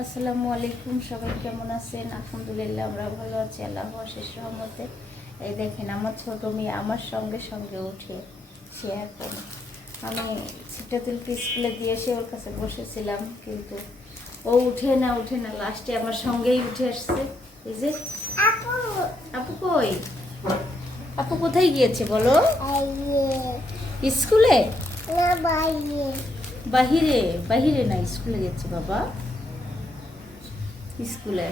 আসসালামু আলাইকুম, সবাই কেমন আছেন? আলহামদুলিল্লাহ আমরা ভালো আছি, আল্লাহর অশেষ রহমতে। এই দেখেন আমার ছোট মেয়ে আমার সঙ্গে সঙ্গে উঠে শেয়ার করে। আমি সিটাতুলকে স্কুলে দিয়ে এসে ওর কাছে বসেছিলাম, কিন্তু ও উঠে না লাস্টে আমার সঙ্গেই উঠে আসছে। এই যে আপু, আপু কই? আপু কোথায় গিয়েছে বলো? স্কুলে না, বাহিরে। বাহিরে না, স্কুলে গেছে বাবা, স্কুলে।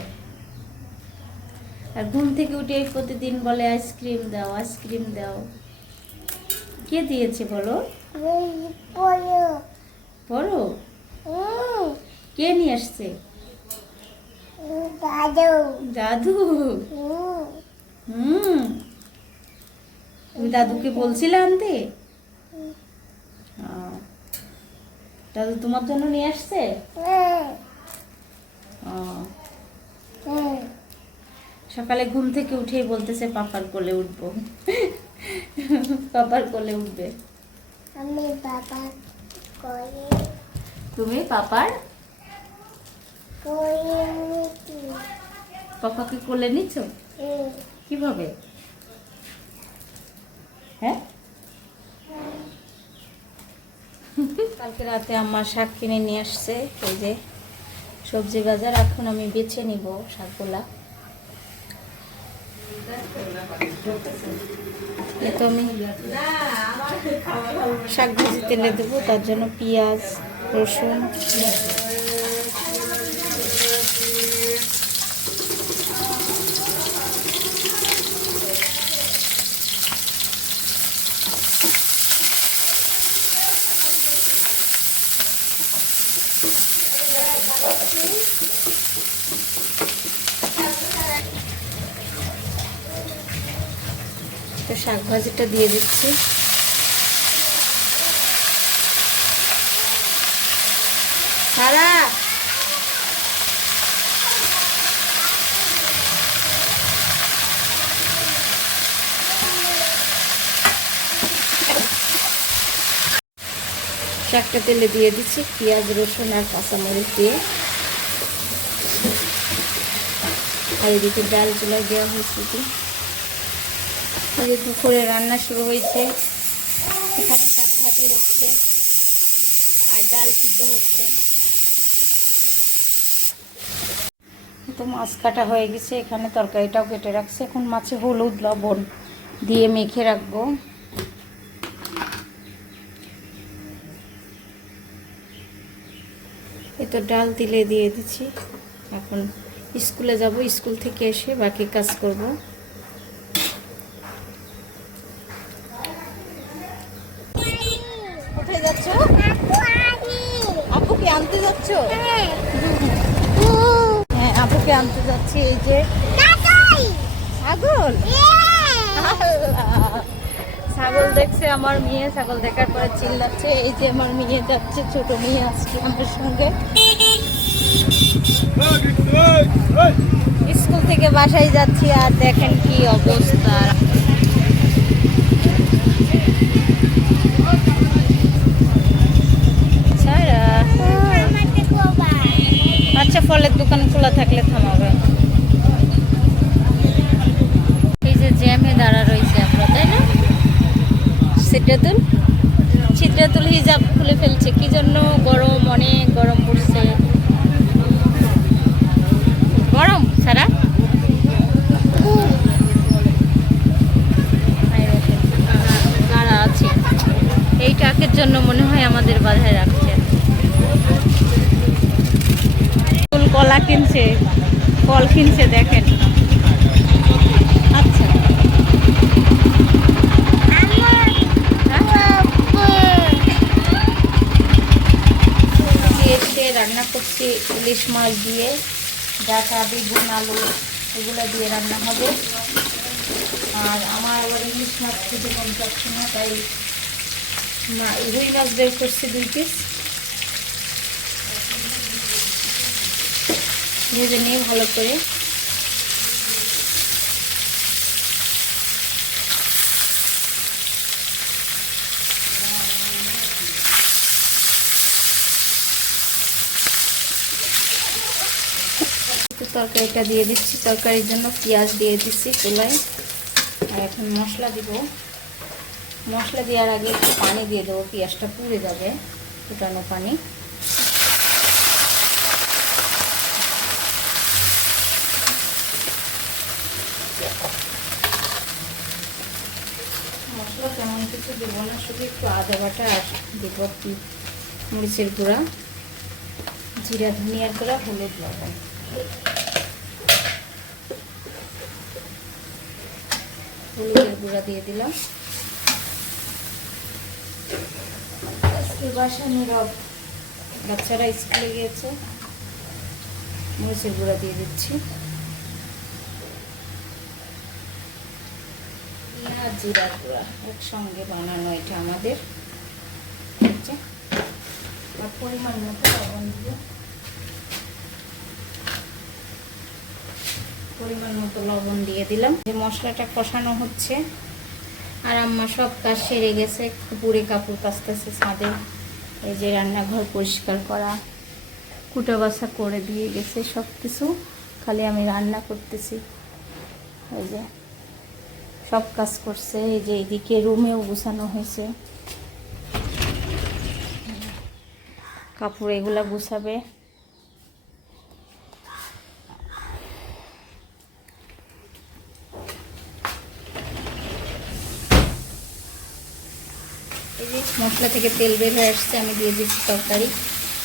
আর ঘুম থেকে উঠে প্রতিদিন বলে আইসক্রিম দাও, আইসক্রিম দাও। কে দিয়েছে বলো? পড়ো। কে নিয়ে আসছে? দাদু। দাদু? তুমি দাদুকে বলছিলে আনতে? দাদু তোমার জন্য নিয়ে আসছে? সকালে ঘুম থেকে উঠেই বলতেছে পাপার কোলে উঠবো। পাপার কোলে উঠবে। আমি পাপার কোলে। তুমি পাপার কোলে নিচ্ছি। পাপাকে কোলে নিচ্ছ? কিভাবে? হ্যাঁ, কালকে রাতে আমার শাক কিনে নিয়ে আসছে। এই যে সবজি বাজার, এখন আমি বেছে নিব শাকগুলা। তো আমি শাক ভাজি তেলে দেবো, তার জন্য পেঁয়াজ, রসুন, তো শাক ভাজিটা দিয়ে দিচ্ছি। সারা শাকটা তেলে দিয়ে দিচ্ছি, পেঁয়াজ, রসুন আর কাঁচামরিচ দিয়ে। আর এদিকে ডাল চুলায় দেওয়া হয়েছে। দুপুরে রান্না শুরু হয়েছে। এখানে শাক ভাজি হচ্ছে আর ডাল সিদ্ধ হচ্ছে। তো মাছ কাটা হয়ে গেছে, এখানে তরকারিটাও কেটে রাখছে। এখন মাছে হলুদ লবণ দিয়ে মেখে রাখবো। এই তো ডাল দিলে দিয়ে দিচ্ছি। এখন স্কুলে যাব, স্কুল থেকে এসে বাকি কাজ করব। কোথায় যাচ্ছ? আপুকে আনতে যাচ্ছ? হ্যাঁ, আপুকে আনতে যাচ্ছি। এই যে ছাগল, ছাগল দেখছে আমার মেয়ে, ছাগল দেখার পরে চিল্লাচ্ছে। এই যে আমার মেয়ে যাচ্ছে, ছোট মেয়ে আজকে আমার সঙ্গে। স্কুল থেকে বাসায় যাচ্ছি, আর দেখেন কি অবস্থা। আচ্ছা, ফলের দোকান খোলা থাকলে থামাবে। এই যে জ্যামে দাঁড়া রয়েছে আমরা, তাই না? সিদ্ধাতুল হিজাব খুলে ফেলছে কি জন্য? গরম, অনেক গরম পড়ছে। গরম সারা দাঁড়া আছে। এই টাকের জন্য মনে হয় আমাদের বাধায় রাখছে। কলা কিনছে, ফল কিনছে, দেখেন। আচ্ছা, রান্না করছি ইলিশ মাছ দিয়ে, ডাঁটা, বেগুন, আলু এগুলো দিয়ে রান্না হবে। আর আমার আবার ইলিশ মাছ খেতে মন চাচ্ছে না, তাই রুই মাছ বের করছি 2 পিস। ভেজে নিয়ে ভালো করে। তো তরকারিটা দিয়ে দিচ্ছি। তরকারির জন্য পেঁয়াজ দিয়ে দিচ্ছি চুলায়। আর এখন মশলা দিব। মশলা দেওয়ার আগে একটু পানি দিয়ে দেবো, পেঁয়াজটা পুড়ে যাবে, ফুটানো পানি। মশলা তেমন কিছু দেবো না, শুধু একটু আদা বাটা আর দেব মরিচের গুঁড়া, জিরা ধনিয়ার গুঁড়া, হলুদ, লবণ। হলুদের গুঁড়া দিয়ে দিলাম। আজকে বাসা নীরব, বাচ্চারা স্কুলে গিয়েছে। মরিচের গুঁড়া দিয়ে দিচ্ছি, পেঁয়াজ জিরার গুঁড়া একসঙ্গে বানানো এটা আমাদের। আর পরিমাণ মতো লবণ দিব, পরিমাণ মতো লবণ দিয়ে দিলাম। যে মশলাটা কষানো হচ্ছে আর আম্মা সব কাজ সেরে গেছে, পুরে কাপড় কাচতেছে ছাদে। এই যে রান্নাঘর পরিষ্কার করা, কুটা বাছা করে দিয়ে গেছে সব কিছু, খালি আমি রান্না করতেছি। এই যে সব কাজ করছে। এই যে এদিকে রুমেও গুছানো হয়েছে, কাপড় এগুলা গুছাবে। এই যে মশলা থেকে তেল বের হয়ে আসছে, আমি দিয়ে দিচ্ছি তরকারি।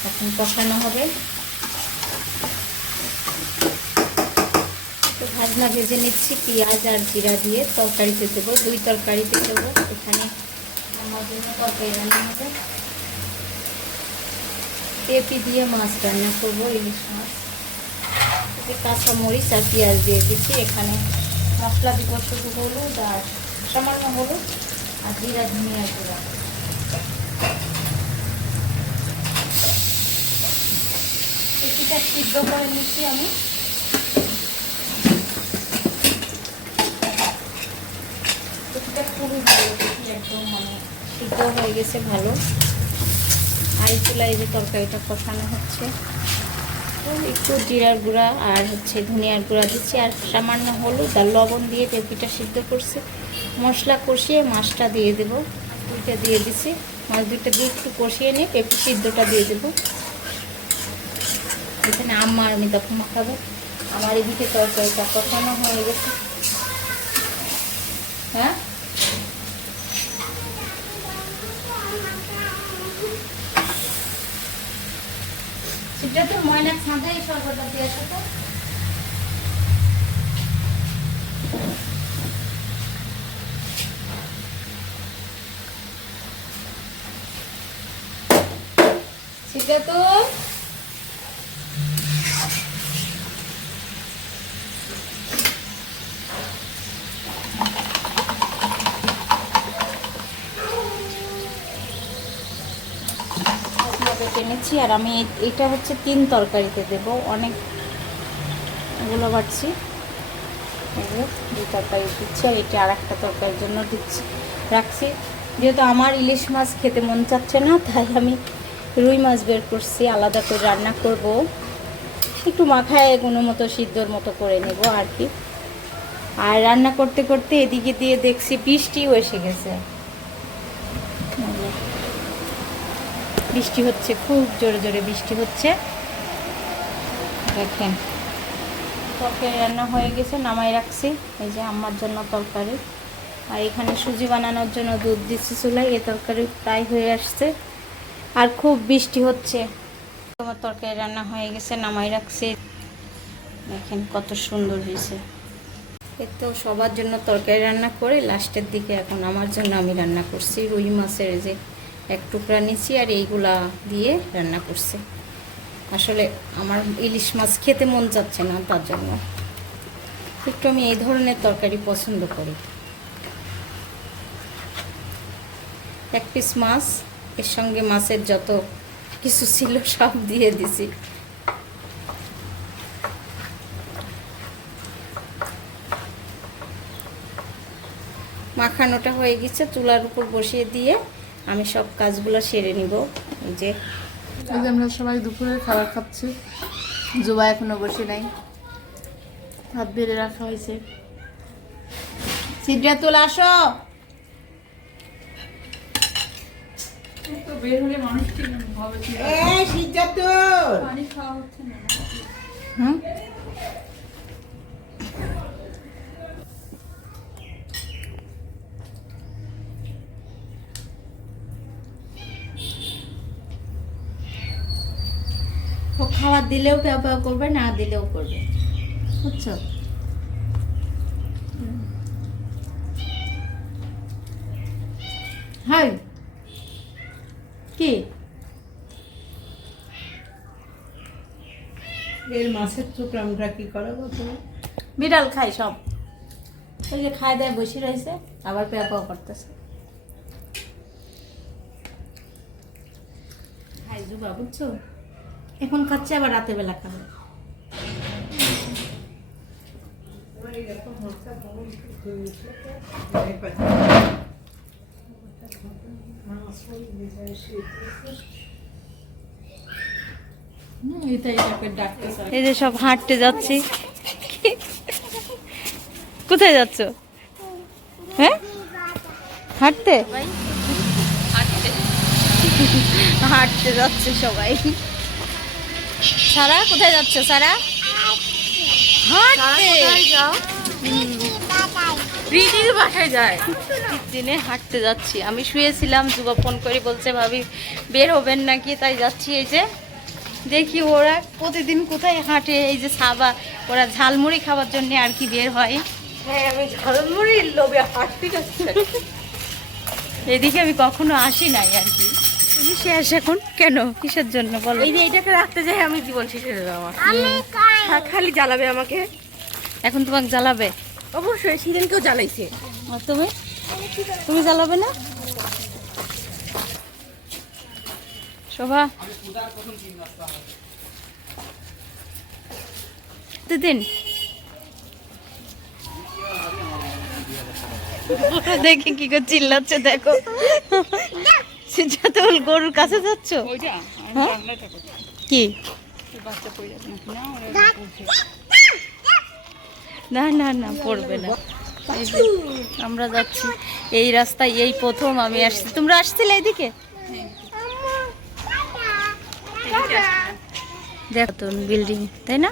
এখন কষানো হবে। তো ভাজনা ভেজে নিচ্ছি পেঁয়াজ আর জিরা দিয়ে, তরকারিতে দেবো। 2 তরকারিতে দেবো। এখানে আমার জন্য তরকারি রান্না হবে। পেঁপে দিয়ে মাছ রান্না করবো, ইলিশ মাছ। কাঁচা মরিচ আর পেঁয়াজ দিয়ে দিচ্ছি। এখানে মশলা দিব শুধু হলুদ আর সামান্য হলুদ আর জিরা ধনিয়া গুঁড়া। পেঁপেটা সিদ্ধ করে নিচ্ছি আমি। পেঁপেটা খুবই ভালো, একদম মানে সিদ্ধ হয়ে গেছে ভালো। আর এই চুলায় যে তরকারিটা কষানো হচ্ছে, একটু জিরার গুঁড়া আর ধনিয়ার গুঁড়া দিচ্ছি আর সামান্য হলুদ আর লবণ দিয়ে পেঁপেটা সিদ্ধ করছি। মশলা কষিয়ে মাছটা দিয়ে দেবো, দুইটা দিয়ে দিচ্ছি। মাছ দুইটা দিয়ে একটু কষিয়ে নিয়ে পেঁপে সিদ্ধটা দিয়ে দেবো। এখানে আম্মা আর আমি তখন মাখাবো। আমার এদিকে তরকারিটা কষানো হয়ে গেছে। হ্যাঁ, সেটা তো ময়না ছাঁদে সরবটা দিয়ে আসো তো। সেটা তো এনেছি। আর আমি এটা 3 তরকারিতে দেব, অনেকগুলো বাড়ছি। 2 তরকারি দিচ্ছি আর এটা আর একটা তরকারির জন্য দিচ্ছি রাখছি। যেহেতু আমার ইলিশ মাছ খেতে মন চাচ্ছে না, তাই আমি রুই মাছ বের করছি, আলাদা করে রান্না করব। একটু মাখায় কোনো মতো সিদ্ধর মতো করে নেব আর কি। আর রান্না করতে করতে এদিকে দিয়ে দেখছি বৃষ্টিও এসে গেছে। বৃষ্টি হচ্ছে, খুব জোরে জোরে বৃষ্টি হচ্ছে। দেখেন তরকারি রান্না হয়ে গেছে, নামাই রাখছি। এই যে আম্মার জন্য তরকারি। আর এখানে সুজি বানানোর জন্য দুধ দিচ্ছি চুলায়। এই তরকারি প্রায় হয়ে আসছে আর খুব বৃষ্টি হচ্ছে। তোমার তরকারি রান্না হয়ে গেছে, নামাই রাখছি। দেখেন কত সুন্দর হয়েছে। এর তো সবার জন্য তরকারি রান্না করে লাস্টের দিকে এখন আমার জন্য আমি রান্না করছি। রুই মাছের যে 1 টুকরা নিচ্ছি আর এইগুলা দিয়ে রান্না করছি। আসলে আমার ইলিশ মাছ খেতে মন যাচ্ছে না, তার জন্য একটু আমি এই ধরনের তরকারি পছন্দ করি। 1 পিস মাছ, এর সঙ্গে মাছের যত কিছু ছিল সব দিয়ে দিছি। মাখানোটা হয়ে গেছে, চুলার উপর বসিয়ে দিয়ে আমি সব কাজগুলো সেরে নিব। এই যে আমরা সবাই দুপুরে খাবার খাচ্ছি। জুবা এখনো বসে নাই, হাত বেড়ে রাখা হয়েছে। সিদ্ধাতুল আসো। বের হলে মানুষ কি হবে? এই সিদ্ধাতুল পানি খাওয়া হচ্ছে না। হুম ও খাবার দিলেও প্যাও প্যাও করবে, না দিলেও করবে, বুঝছো? হাই কি এর মাছের টুকরা আমরা কি করবো তুমি? বিড়াল খাই সব, ওই যে খায় দেয় বসে রয়েছে, আবার প্যাও প্যাও করতেছে। খাই জুবা, বুঝছো? এখন খাচ্ছে, আবার রাতে বেলা খাবে। এই যে সব হাঁটতে যাচ্ছি। কোথায় যাচ্ছ? হ্যাঁ, হাঁটতে হাঁটতে যাচ্ছে সবাই। সারা কোথায় যাচ্ছ? সারা হাঁটতে রিদির বাসায় যায়। দিনে হাঁটতে যাচ্ছি। আমি শুয়েছিলাম, যুবা ফোন করে বলছে ভাবি বের হবেন নাকি, তাই যাচ্ছি। এই যে দেখি ওরা প্রতিদিন কোথায় হাঁটে। এই যে সাবা, ওরা ঝালমুড়ি খাওয়ার জন্য আর কি বের হয়। হ্যাঁ, আমি ঝালমুড়ির লোভে হাঁটতে যাচ্ছি। এদিকে আমি কখনো আসি নাই আর কি। তুমি শেষ এখন কেন, কিসের জন্য বলো? এই যে এটাকে রাখতে যাই আমি জীবন শেষ হয়ে যাবো আমার। খালি জ্বালাবে আমাকে। এখন তোমাকে জ্বালাবে? অবশ্যই, সেদিনকেও জ্বালাইছে। আর তুমি তুমি জ্বালাবে না? শোভা দিন দেখি কি করে চিল্লাচ্ছে, দেখো। সিদ্ধাতুল গরুর কাছে যাচ্ছ? হ্যাঁ? কি না না না, পড়বে না। এই যে আমরা যাচ্ছি এই রাস্তায়, এই প্রথম আমি আসছি। তোমরা আসছিলে এদিকে? দেখো তো বিল্ডিং, তাই না?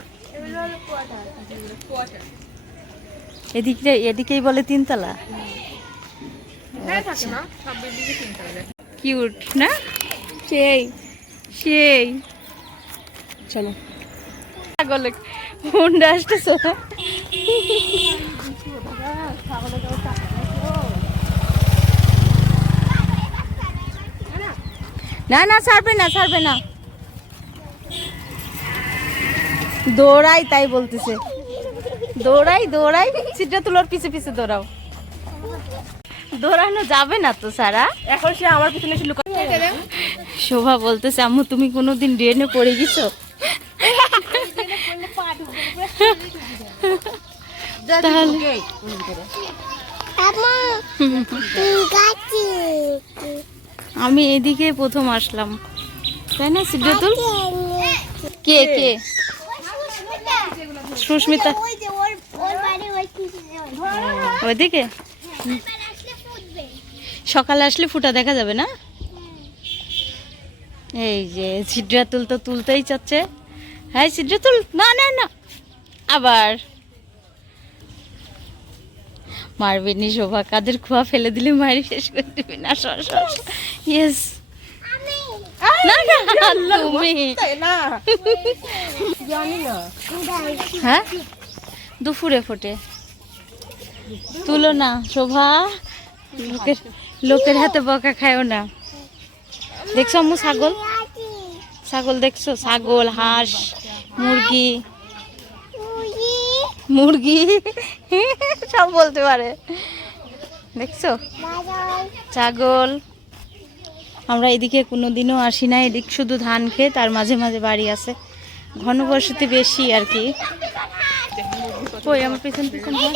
এদিকে এদিকেই বলে তিনতলা। কিউট না? সেই সেই চলো। ছাগলে হুন্ডা আসতেছ? না না, ছাড়বে না, ছাড়বে না। দৌড়াই, তাই বলতেছে। দৌড়াই দৌড়াই, সিটটা তুলোর পিছে পিছে দৌড়াও। দৌড়ানো যাবে না তো সারা। এখন সে আমার পিছনে এসে লুকাচ্ছে। শোভা বলতেছে আম্মু তুমি কোনোদিন ড্রেনে পড়ে গেছো? আমি এদিকে প্রথম আসলাম, তাই না সিদ্ধাতুল? কে কে? সুস্মিতা ওইদিকে। সকালে আসলে ফুটা দেখা যাবে না? এই যে সিদ্ধাতুল তো তুলতেই চাচ্ছে। হ্যাঁ সিদ্ধাতুল, না না না, আবার মারবে নি শোভা। কাদের খোয়া ফেলে দিলে মারি শেষ করে দিবি না। ইয়েস, না না তুমি হ্যাঁ, দুপুরে ফোটে। তুলো না শোভা, লোকের লোকের হাতে বকা খায়ও না। দেখছো আম্মু ছাগল? ছাগল দেখছো? ছাগল, হাঁস, মুরগি, মুরগি সব বলতে পারে। দেখছো ছাগল। আমরা এদিকে কোনোদিনও আসি না। এদিক শুধু ধান খেয়ে, তার মাঝে মাঝে বাড়ি আছে। ঘনবসতি বেশি আর কি। কই আমার পিছন পিছন হয়।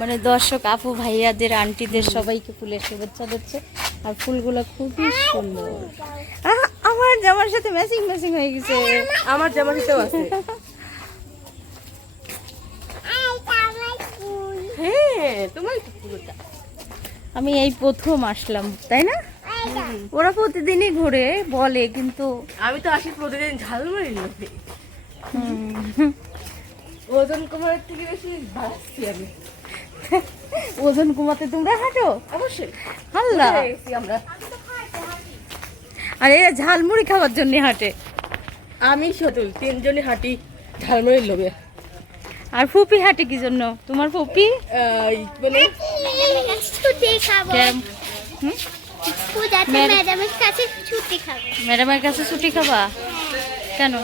মানে দর্শক আপু ভাইয়াদের আন্টিদের সবাইকে ফুলের শুভেচ্ছা দিচ্ছে। আর ফুলগুলো খুবই সুন্দর। তোমার জামার সাথে ম্যাচিং ম্যাচিং হয়ে গেছে। আমার জামার সাথেও আছে। হ্যাঁ তোমার পুরোটা। আমি এই প্রথম আসলাম, তাই না? ওরা প্রতিদিনই ঘুরে বলে, কিন্তু আমি তো আসি প্রতিদিন ঝালমুড়ি লোকে। ওজন কমার থেকে বেশি ভাবছি আমি। ওজন কমাতে তোমরা হাঁটো? অবশ্যই আল্লাহ, হয়ে গেছি আমরা। আর এরা ঝালমুড়ি খাওয়ার জন্য হাঁটে। আমি সতুল তিনজনই হাঁটি ঝালমুড়ির লোভে। আর ফুপি হাঁটে কি জন্য? তোমার ফুপি মানে ম্যাডামের কাছে ছুটি খাবা কেন?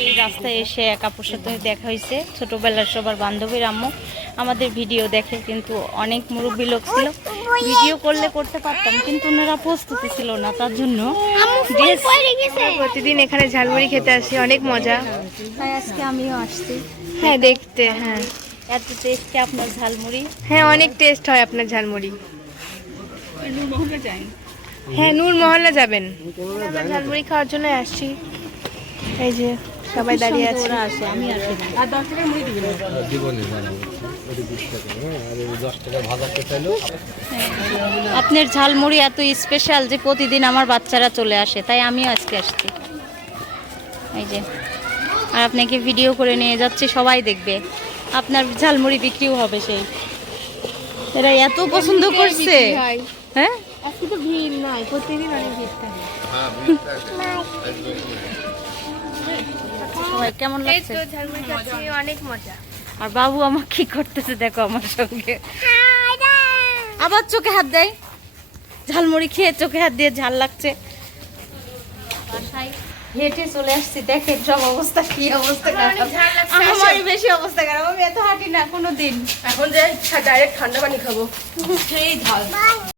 এই রাস্তায় এসে এক আপুর সাথে দেখা হয়েছে, ছোটবেলার সবার বান্ধবীর আম্মু। আমাদের ভিডিও দেখে, কিন্তু অনেক মুরব্বী লোক ছিল, ভিডিও করলে করতে পারতাম, কিন্তু ওনারা প্রস্তুতি ছিল না, তার জন্য প্রতিদিন এখানে ঝালমুড়ি খেতে আসি, অনেক মজা। তাই আজকে আমিও আসছি। হ্যাঁ দেখতে, হ্যাঁ এত টেস্টি আপনার ঝালমুড়ি। হ্যাঁ অনেক টেস্ট হয় আপনার ঝালমুড়ি। হ্যাঁ নূর মহল্লা যাবেন, আমরা ঝালমুড়ি খাওয়ার জন্য আসছি। এই যে সবাই দাঁড়িয়ে আছে। ওরা আসে, আমি আসি না। আর 10 টাকা মুড়ি দিবেন। আপনার ঝালমুড়ি এত স্পেশাল যে প্রতিদিন আমার বাচ্চারা চলে আসে, তাই আমিও আজকে আসছি। এই যে, আর আপনাকে ভিডিও করে নিয়ে যাচ্ছি, সবাই দেখবে, আপনার ঝালমুড়ি বিক্রিও হবে। সেই এরা এত পছন্দ করছে। হ্যাঁ, আজকে তো ভিড় নাই, প্রতিদিন অনেক ভিড় থাকে। সবাই কেমন এই লাগছে? তো ঝালমুড়ি খাচ্ছি, অনেক মজা। আর বাবু আমার কি করতেছে দেখো আমার সঙ্গে, আবার চোখে হাত দেয়। ঝালমুড়ি খেয়ে চোখে হাত দিয়ে ঝাল লাগছে। বাসায় হেঁটে চলে আসছি, দেখেন সব অবস্থা, কি অবস্থা খারাপ। আমারই বেশি অবস্থা খারাপ, আমি এত হাঁটি না কোনোদিন। এখন যে ডাইরেক্ট ঠান্ডা পানি খাবো, সেই ঝাল।